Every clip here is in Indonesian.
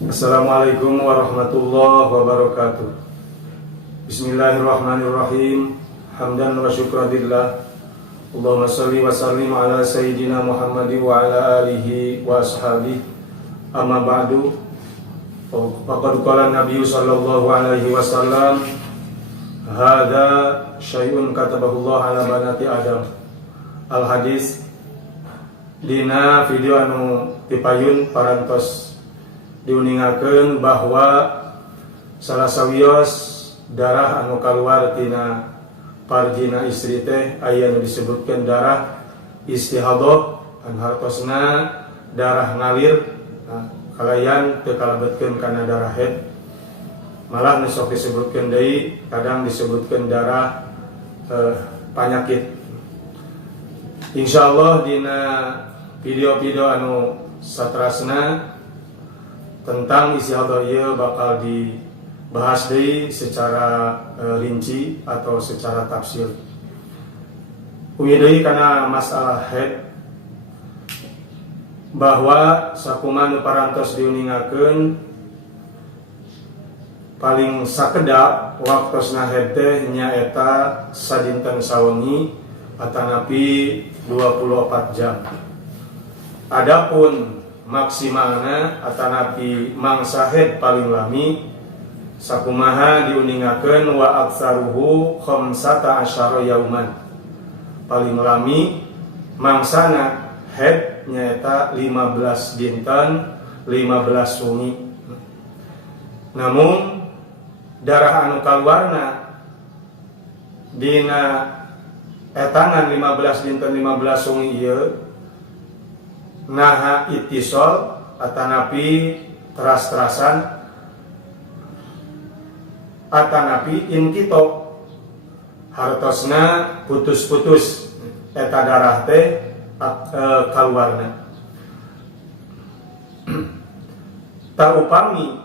Assalamualaikum warahmatullahi wabarakatuh. Bismillahirrahmanirrahim. Hamdan wa syukradillah. Allahumma salli wa sallim ala sayyidina Muhammad wa ala alihi wa ashabihi. Amma ba'du. Faqad qala Nabi sallallahu alaihi wasallam, hadza syai'un katabahullah ala banati Adam. Al hadis dina video anu dipayun parantos diuningakeun bahwa salah sawios darah anu kaluar tina parjina istri teh aya nu disebutkeun darah istihadah anu hartosna darah ngalir, kalayan teu kalebetkeun kana darah haid, malah nu sok disebutkeun deui kadang disebutkeun darah panyakit. Insyaallah dina video-video anu saterasna tentang istihadah ieu bakal dibahas deui secara rinci atau secara tafsir. Uwi deui kana masalah haid bahwa sakumaha nu parantos diuningakeun paling sakedap waktosna haid teh nyaeta sadinten sawengi atanapi 24 jam. Adapun maksimalna atanapi mangsa haid paling lami sakumaha diuningakeun wa aktsaruhu 15 yauman. Paling lami mangsana haid nyaeta 15 dinten 15 sungi. Namun darah anu kaluarna dina etangan 15 dinten 15 sungi ieu naha itisol atanapi teras-terasan atanapi inkito hartosna putus-putus eta darah teh kaluarna. Tarupami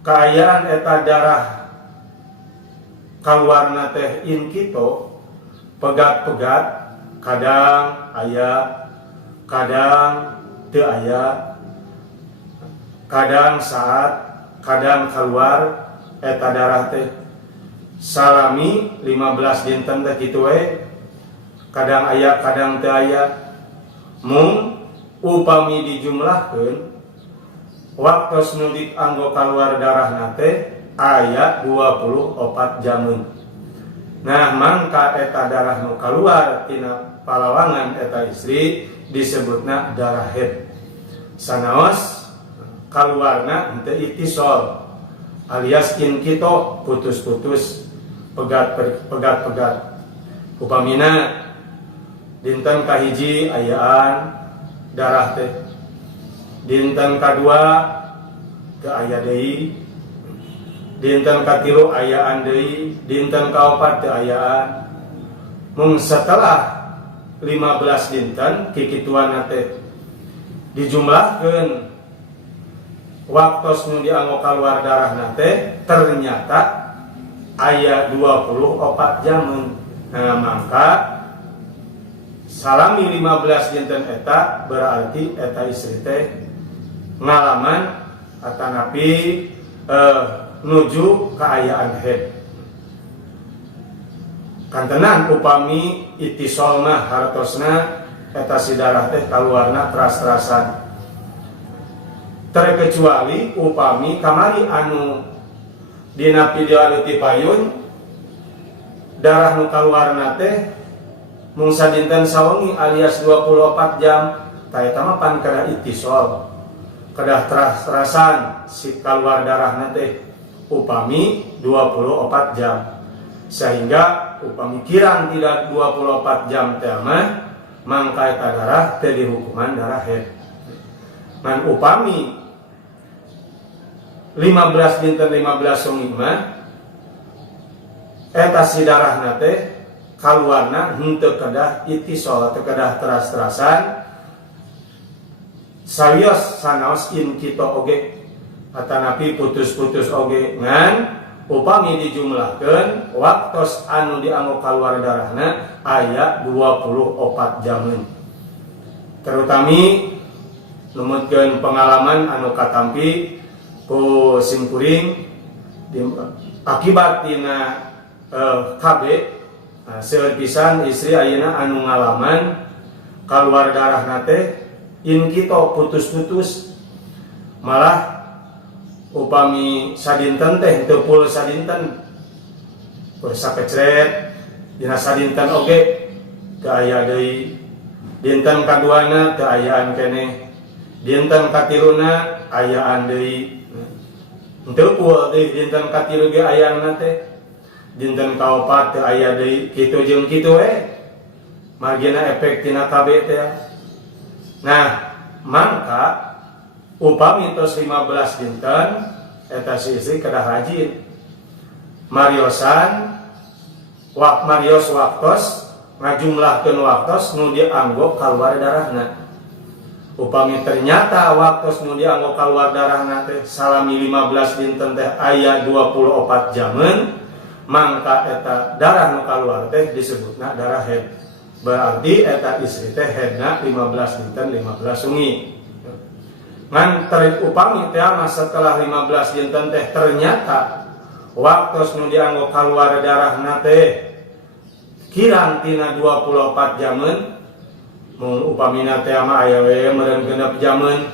kaayaan eta darah kaluarna teh inkito pegat-pegat kadang aya kadang teu aya, kadang saat, kadang keluar eta darah teh salami 15 dinten teh kitu we, kadang aya kadang teu aya. Mung upami dijumlahkeun waktos nu dianggo kaluar darahna teh aya 24 jamun. Nah, mangka eta darah nu kaluar tina palawangan eta istri disebutna darah haid. Sanaos kaluarna henteu itisol alias inkito putus-putus pegat-pegat. Upamina dinten kahiji ayaan darah teh, dinten kadua teu aya deui, dinten katilu ayaan deui, dinten kaopat teu ayaan. Mung setelah 15 dinten kikituan teh dijumlahkeun waktos nu dianggo kaluar darahna teh ternyata aya 24 jamun. Nah, mangka salami 15 dinten eta berarti eta istri teh ngalaman atanapi nuju kaayaan haid. Kantenan upami itisol mah hartosna eta si darah teh kaluarna teras-terasan. Terkecuali upami kamari anu dina video anu dipayun darah nu kaluarna teh mung sadinten sawengi alias 24 jam, ta eta mah pan kada itisol, kada teras-terasan si kaluar darahna teh upami 24 jam. Sehingga upami kirang tidak 24 jam teh mah mangka eta darah teh dihukuman darah haid. Man upami 15 dinten 15 sungi mah eta si darahna teh kaluarna henteu kedah itisol teu kedah teras-terasan sawios sanaos inkito oge atanapi putus-putus oge ngan upami dijumlahkeun waktos anu dianggo kaluar darahna aya 24 jamun. Terutami numutkeun pengalaman anu katampi ku simkuring akibat tina KB seueur pisan istri ayeuna anu ngalaman kaluar darahna teh in kita putus-putus, malah upami sadinten teh teu pul sadinten bersapecret dina sadinten oge teu aya deui, dinten kaduana teu ayaan keneh, dinten katiluna ayaan deui, teu pul deui dinten katilu ge ayaanna teh, dinten kaopat teu aya deui, kitu jeung kitu margina efek tina KB teh. Nah, mangka upami tos 15 dinten eta si istri kedah rajin mariosan marios waktos ngajumlahkeun waktos nu dianggo kaluar darahna. Upami ternyata waktos nu dianggo kaluar darahna teh salami 15 dinten teh aya 24 jaman, mangka eta darah nu kaluar teh disebutna darah haid. Berarti eta istri teh haidna 15 dinten 15 sungi. Ngan upami teh setelah 15 dinten teh ternyata waktos nu dianggo kaluar darahna teh kirang tina 24 jaman, mun upamina teh mah aya we meureun genep jaman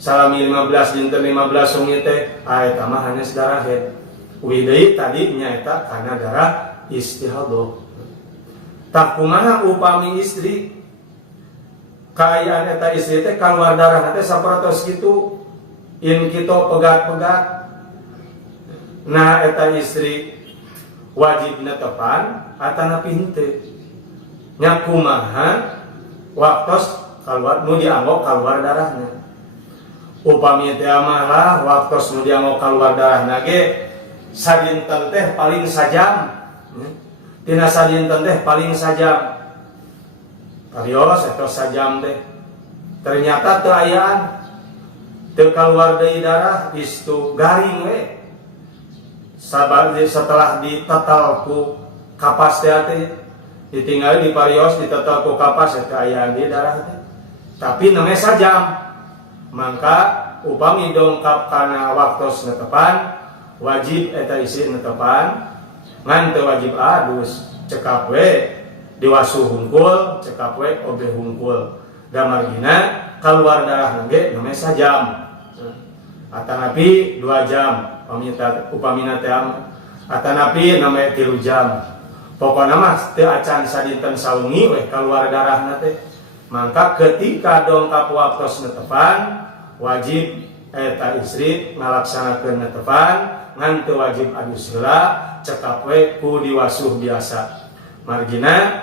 salami 15 dinten 15 sungi teh eta mah hanes darah haid. Uwi deui tadi nyaeta kana darah istihadah. Tak kumaha upami istri kaayaan eta istri teh kaluar darah teh sapertos kitu in kita pegat-pegat. Nah eta istri wajib netepan atanapi henteu nya kumaha waktos kaluar nu dianggo kaluar darahna. Upami teh mah lah waktos nu dianggo kaluar darahna ge sadinten teh paling sajam. Tina sadinten teh paling sajam, kalios etos sajam teh ternyata teu ayaan, teu kaluar deui darah, istu garing we. Setelah ditetel ku kapas teh ditinggali di parios ditetel ku kapas teu ayaan di darah teh. Tapi namanya sajam, mangka upami dongkap kana waktos netepan wajib eta isi netepan. Ngan teu wajib adus, cekap we diwasuh hungkul, cekap we oge hungkul. Da margina kaluar darah ge namanya sajam. Atanapi 2 jam, upamina teh atanapi namanya 3 jam. Pokona mah teu acan sadinten sawengi we kaluar darahna teh. Mangka ketika dongkap waktos netepan wajib eta istri ngalaksanakeun netepan ngan teu wajib adus heula. Cekap we ku diwasuh biasa. Margina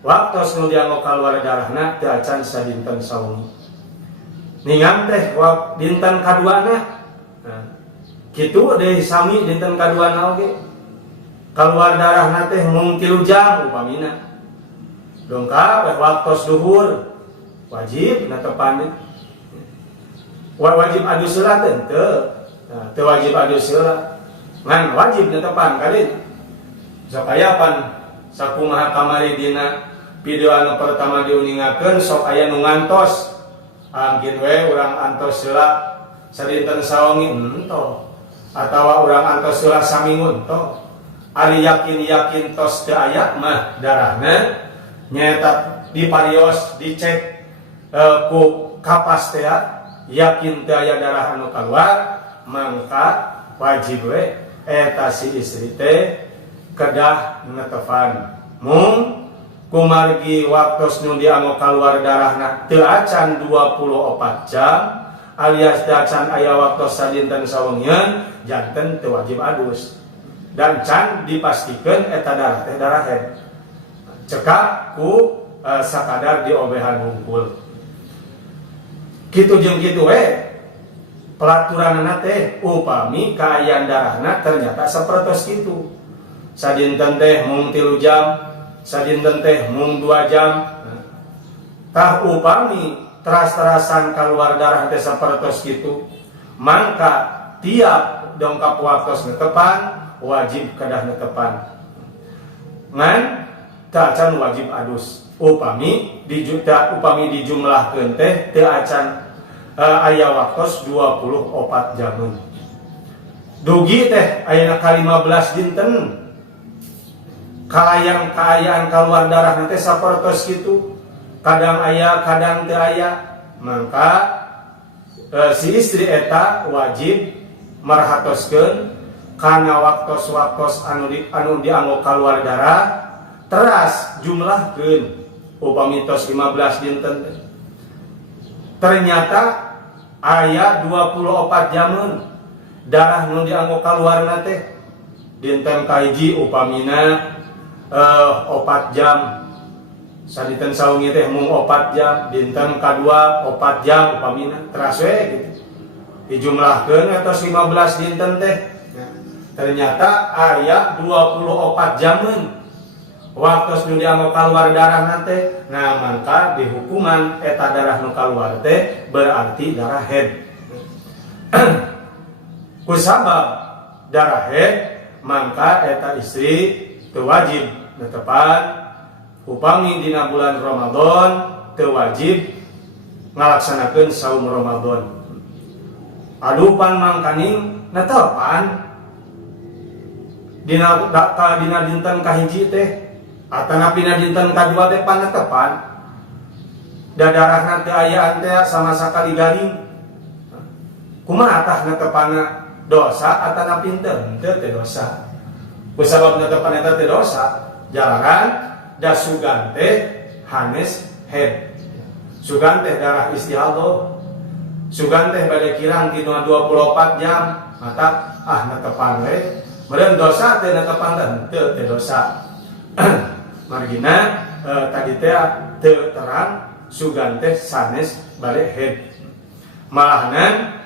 waktos nu dianggo kaluar darahna teu acan sadinten sawengi. Ningan teh dinten kaduana. Kitu deui sami dinten kaduana oge. Kaluar darahna teh mung 3 jam upamina. Dongkap waktos duhur wajib netepan. Wajib adus heula teu? Teu wajib adus heula. Ngan wajib netepan kali supaya pan sakumaha kamari dina video anu pertama diuningakeun sok aya nu ngantos angkin we urang antos heula sadinten sawengi henteu atawa urang antos heula saminggu henteu ari yakin tos teu aya mah darahna nyaeta diparios dicek ku kapas teh yakin teu aya darah anu kaluar mangka wajib we eta si istri teh kedah netepan. Mung kumargi waktos nu dianggo kaluar darahna teu acan 24 jam alias teu acan aya waktos sadinten sawengian janten teu wajib adus. Dan can dipastikeun eta darah teh darah haid. Cekak ku sakadar diobehan hungkul. Kitu jeung kitu we pelaturanna teh upami kaayaan darahna ternyata sapertos kitu. Sadinten teh mung 3 jam, sadinten teh mung 2 jam. Tah upami teras-terasan kaluar darah teh sapertos kitu, mangka tiap dongkap waktos netepan wajib kedah netepan. Ngan teu acan wajib adus. Upami dijumlahkeun teh teu acan aya waktos 24 jaman. Dugi teh ayeuna ka 15 dinten kalayang kaayaan kaluar darah nanti sapertos kitu, kadang aya kadang teu aya, maka si istri eta wajib marhatoskeun kana waktos-waktos anu dianggo kaluar darah teras jumlahkeun upami tos 15 dinten. Ternyata aya 24 jaman darah nu dianggo kaluarna teh dinten kahiji upamina 4 jam, sadinten saungi teh mung 4 jam, dinten kadua 4 jam upamina teras we gitu dijumlahkeun etos 15 dinten teh. Ternyata aya 24 jaman waktu nu dianggo kaluar darah nate. Nah maka di hukuman eta darah nu kaluar teh berarti darah haid. Kusabab darah haid maka eta istri teu wajib netepan upami dina bulan Ramadan teu wajib ngalaksanakeun saum Ramadan. Adupan mangkaning netepan dina dinten kahiji teh atanapi na dinten kadua teh panetepan dadarahna teu aya teh sama sakali garing. Kumaha tah netepana dosa atanapi teu teh dosa. Kusabab netepan eta teh dosa, jalaran da sugan teh hanes haid. Sugan teh darah istihadah. Sugan teh bade kirang dina 24 jam, mata netepan we. Meureun dosa teh netepan teu teh dosa. Margina tadi teh teu terang sugan teh sanes bade haid. Malahna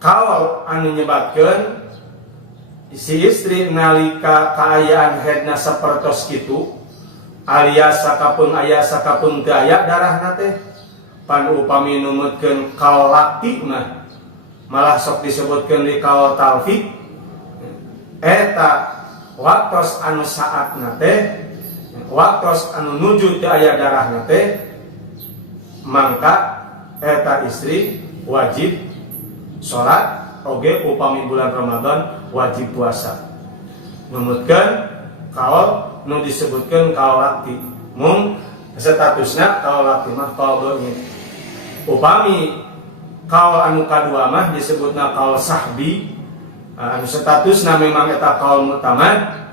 kaul anu nyebabkeun si istri nalika kaayaan haidna sapertos kitu alias sakapung aya sakapung teu aya darahna teh pan upami numutkeun kaul lakti mah malah sok disebutkeun di kaul talfik eta waktos anu saatna teh waktos anu nuju teu aya darahna teh mangka eta istri wajib salat oge upami bulan Ramadan wajib puasa. Numutkeun kaul nu disebutkeun kaul lakti mung statusna kaul lakti mah kaul doi. Upami kaul anu kadua mah disebutna kaul sahbi, anu statusna memang eta kaul mutamad.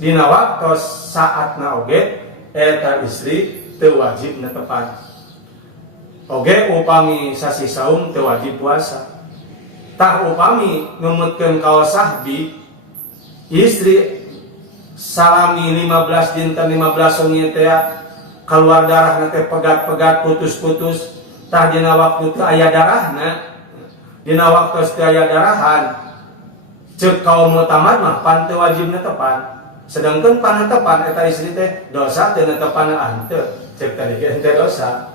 Dina waktos saatna oge eta istri teu wajib netepan. Oge upami sasi saum teu wajib puasa. Tah upami numutkeun kaul sahbi istri salami 15 dinten 15 wengi teh kaluar darahna teh pegat-pegat putus-putus tah dina waktu teu aya darahna dina waktu teu aya darahan ceuk kaum mutamad mah pan teu wajib netepan. Sedangkeun panetepan eta istri teh dosa teu netepan teu ceuk tadi ge teh dosa.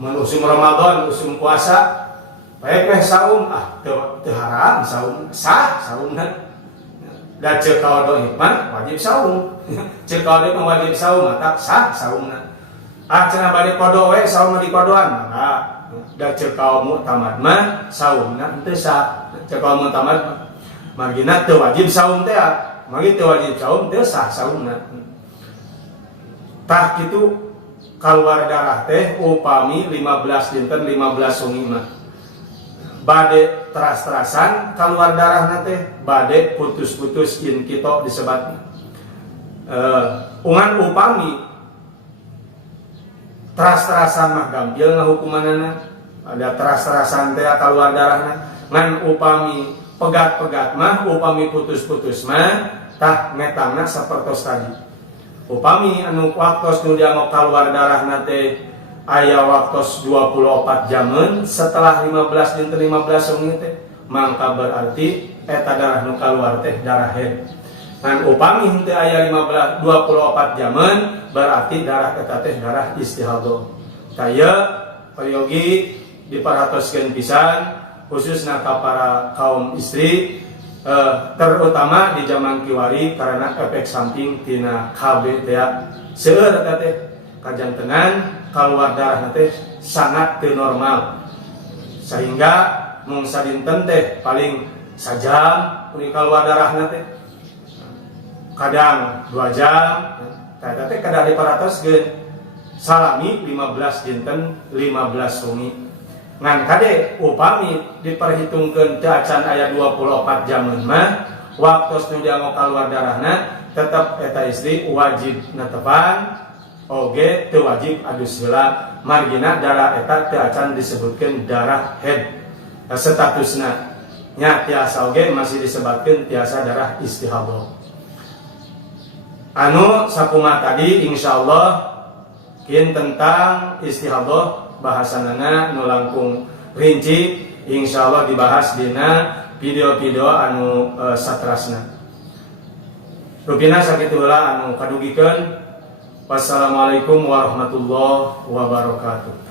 Mun usum Ramadan usum puasa bae saum teu haram saum sah saumna. Da ceuk kaul doi mah wajib saum. Ceuk kaul doi mah wajib saum mah sah saumna. Cenah bade kodo we saum di kodoan mah da ceuk kaul mutamad mah saumna teu sah. Ceuk kaul mutamad margina teu wajib saum teh magi teu wajib saum teu sah saumna. Tah kitu kaluar darah teh upami 15 dinten 15 wengi mah bade teras-terasan kaluar darahna teh bade putus-putus yin kito disebat ungan upami teras-terasan mah gampil ngahukumanana ada teras-terasan teh kaluar darahna ngan upami pegat-pegat mah upami putus-putus mah tah metangna sapertos tadi. Upami anu waktos nu dianggo kaluar darahna teh aya waktos 24 jaman setelah 15 dinten 15 wengi teh mangka berarti eta darah nu kaluar teh darah haid. Ngan upami henteu aya 24 jaman berarti darah eta teh darah istihadah. Taya prayogi diparhatoskeun pisan khususna ka para kaum istri terutama di zaman kiwari karena efek samping tina KB teh seueur eta teh kajantengan kaluar darah teh sangat teu normal sehingga mung sadinten teh paling sajam uni kaluar darahna teh kadang 2 jam tah teh kada diparatoskeun salami 15 dinten 15 wengi ngan kade upami diperhitungkeun teu acan aya 24 jam mah waktu nu dianggo kaluar darahna tetap eta istri wajib netepan oge teu wajib adus heula margina darah eta teu acan disebutkeun darah haid statusna nya tiasa oge masih disebutkeun tiasa darah istihadah. Anu sakumaha tadi insyaallah kieu tentang istihadah bahasanana nu langkung rinci insyaallah dibahas dina video-video anu saterasna. Rupina sakitu heula anu kadugikeun. Wassalamualaikum warahmatullahi wabarakatuh.